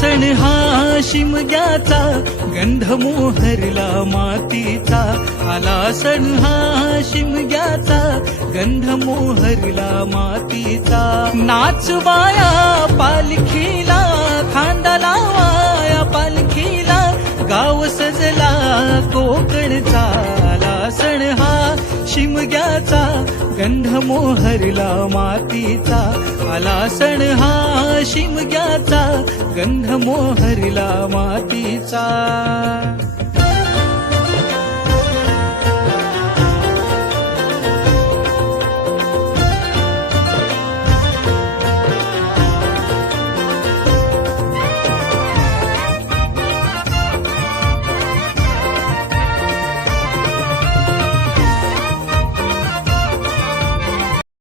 सण हा शिमग्याचा, गंध मोहरला मातीचा. आला सण हा शिमग्याचा, गंध मोहरला मातीचा. नाचवाया पालखीला, खांदा लावाया पालखीला, गाव सजला कोकणचा. आला सण हा शिमग्याचा, गंध मोहरला मातीचा. आला सण हा शिमग्याचा, गंध मोहरला मातीचा.